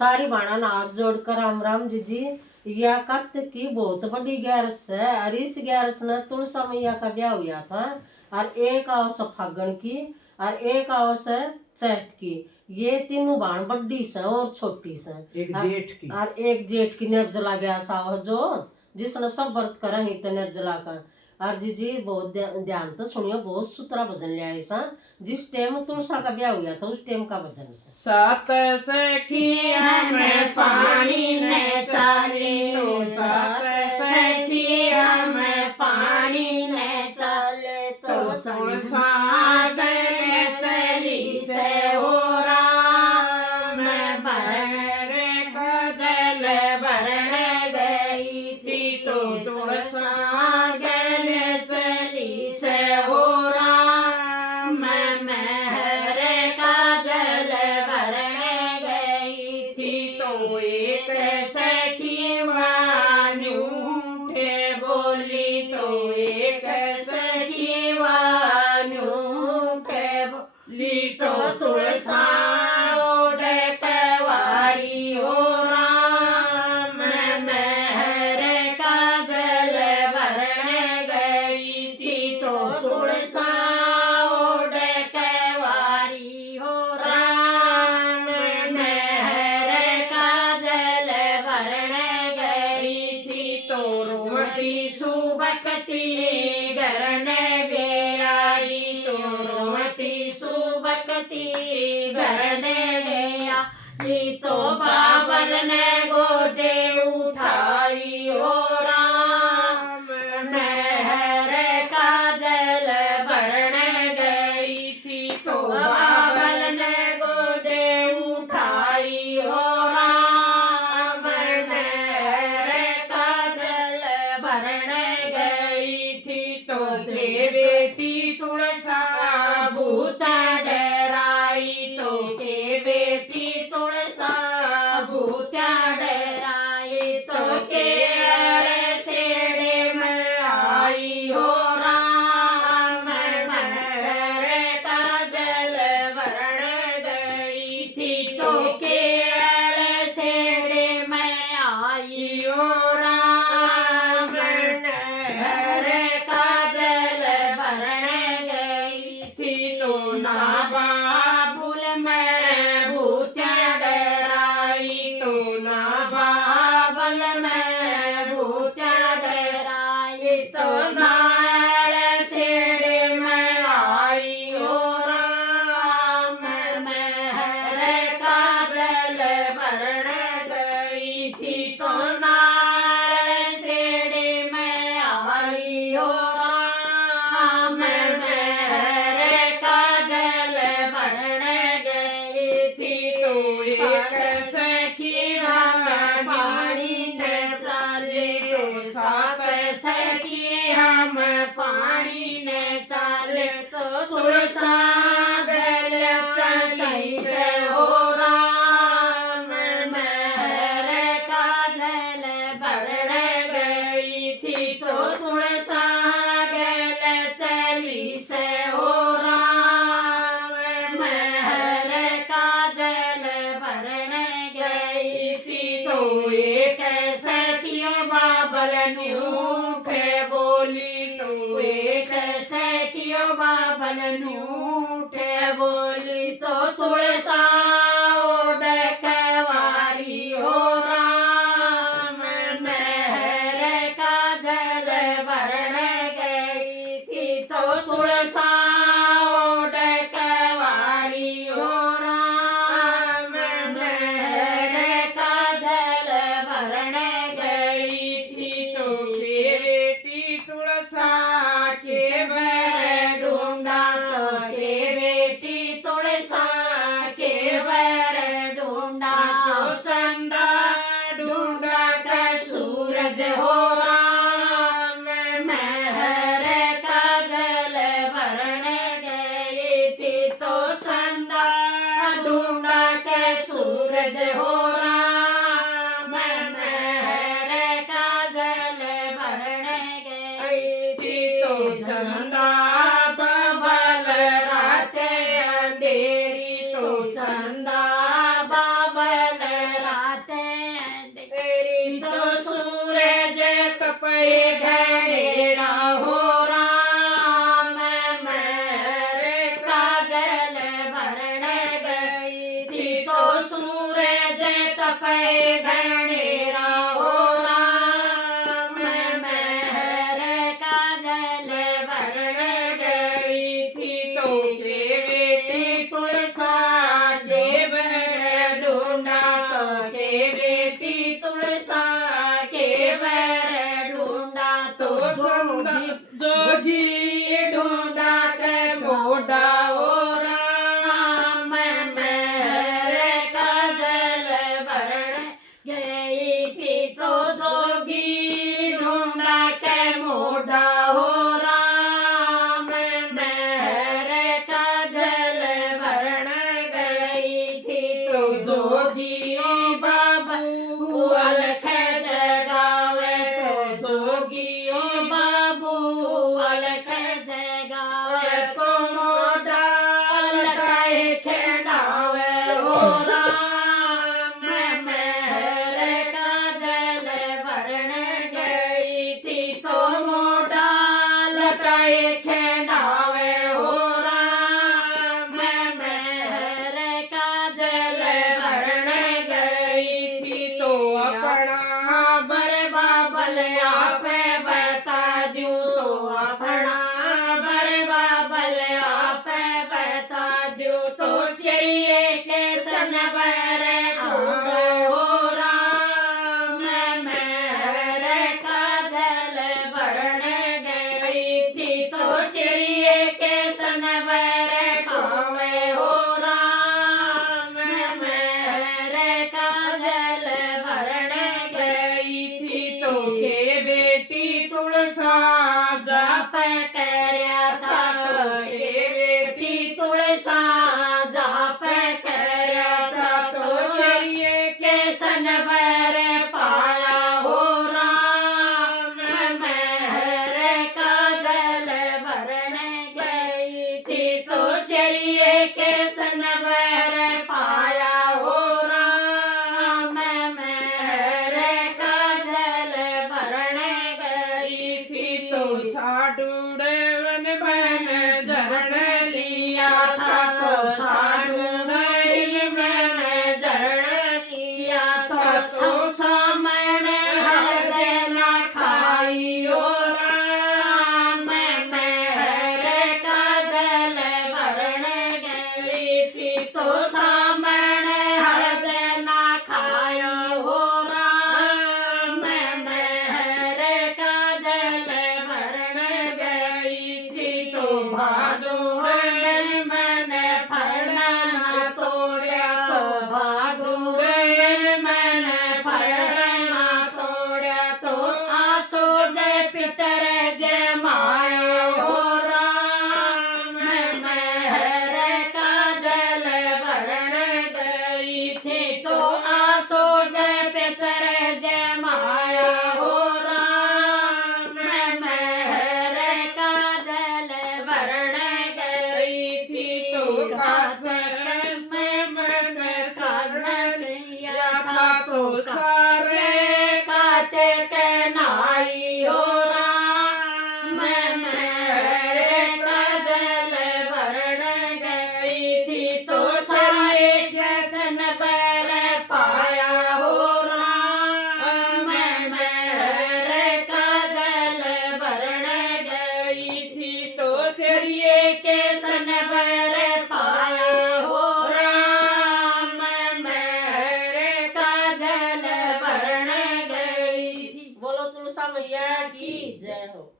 सारी बाणा ने हाथ जोड़कर राम राम जी। यह कत की बहुत बड़ी ग्यारस है। और इस ग्यारस ने तुलसा मैया का ब्याह हुआ था। और एक आवस फागण की और एक आवस है चैत की। ये तीनों बाण बड़ी से और छोटी से। एक जेठ की और एक जेठ की निर्जला गया सा जो जिसने सब व्रत करेंगे तो निर्जला का। और जी बहुत ध्यान तो सुनियो, बहुत सुतरा भजन लिया ऐसा। जिस टाइम तुलसा का ब्याह हुआ था उस टाइम का भजन से। सात सखिया में पानी ने चाली, तो सात सखिया में पानी ने चाले, तो सुन सास में चली से हो राम भरे का जल भरने गई थी, तो सुन सास में चली से हो राम महरे का जल भरने गई थी, तो एक सखी वान्यू उठे बोली, तो एक सखी वान्यू उठे बोली, तो तुलसा ओढ़े कवारी हो राम महरे का जल भरने गई थी, तो तुलसा ओढ़े कवारी हो राम महरे का जल भरने गई थी, तो रोमती सुबकती घर ने बेराई, तो रोमती सुबकती घर ने गया, तो बाबल ने गोदे उठाई हो राम नहर का जल भरने गई थी, तो बाबल ने गोदे उठाई हो राम नहर का जल भरने गई थी, तो के बेटी तुलसा भूता डराई, तो के बेटी तुलसा भूता डराई, तो के अरे छेड़े में आई हो राम महरे का जल भरने गई थी, तो के अरे छेड़े में आई हो राम महरे का जल भरने गई थी, तो ना बाबुल में भूतिया डराई, तो ना बाबल में भूतिया डराई, तो नाड़ छेड़े में आई हो राम महरे का जल भरने गई थी, तो नाड़ छेड़े में आई हो राम महरे का जल भरने गई थी, तो एक सखी हम पानी ने चाले, तो सात सखी हम पानी ने चाले, तो तुलसा गल चली से हो राम महरे का जल भरने गई थी, तो तुलसा गल चली से हो राम महरे का जल भरने गई थी, तो एक सखी बाबल न्यूठे बोली, तो एक सखी बाबल न्यूठे बोली, तो तुलसा ओढ़े कवारी हो राम महरे का जल भरने गई थी, तो तुलसा ओढ़े कवारी हो राम महरे का जल भरने गई थी, तो के बेटी तुलसा के बैर ढूंढा, तो के बेटी तुलसा के बैर ढूंढा, तो चंदा ढूंढा के सूरज हो राम महरे का जल भरने गई थी, तो चंदा ढूंढा के सूरज हो राम महरे का जल भरने गई थी, तो चंदा बाबल राते अंधेरी, तो चंदा बाबल पे घनेरा हो राम महर का जल भरण गई थी तो के बेटी तुलसा जेब ढूंढा तो के बेटी तुलसा के बैर ढूंढा तो जोगी ढूंढा के मोड़ा हो राम महर का जल भरण गई थी तो जोगी ढूंढा के मोड़ा हो राम महर का जल भरण गई थी तो जोगी बाबू अलख जगावे तो जोगी बाबू अलख जगावे तो मोड़ा लटाए खेड़ावे हो राम महर का जल भरण गई थी तो मोड़ा लटाए खेड़ावे हो राम महर का जल भरण गई थी तो अपना बरबा बलिया पे बता दूं तो अपना बरबा बलिया पे बता दूं तो शरीये के सनवर ढूंढो हो राम महर का जल भरण गई थी तो शरीये के सनवर ढूंढे हो राम महर का जल भरण गई थी तो के बेटी तुलसा जाप करया था तो के बेटी तुलसा जाप करया था तो शरीये के सनवर पाया हो राम महर का जल भरण गई थी तो शरीये के सनवर पाया हो राम महर का जल भरण गई थी तो साडूड़े वन बन जरण लिया था तो साडूड़े वन जरण लिया था तो सामण हृदय न खाई हो राम महर का जल भरण गई थी तो सामण हृदय न खाया हो राम महर का जल भरण गई थी तो भादो में मन फरना न तोड़ा तो भादो में मन फरना तोड़ा तो आसो जय पितर जय माया हो राम महर का जल भरण गई थी तो आसो जय पितर जय माया हो राम महर का जल भरण गई थी तो घाट में मन शरण लिया था तो सारे काते के नाई हो राम महर का जल भरण गई थी तो सारे जसन बर पाया हो राम महर का जल भरण गई थी तो चरिये के सनवर पाया हो राम महर का जल भरण गई थी। बोलो तुलसा मैया की जय हो।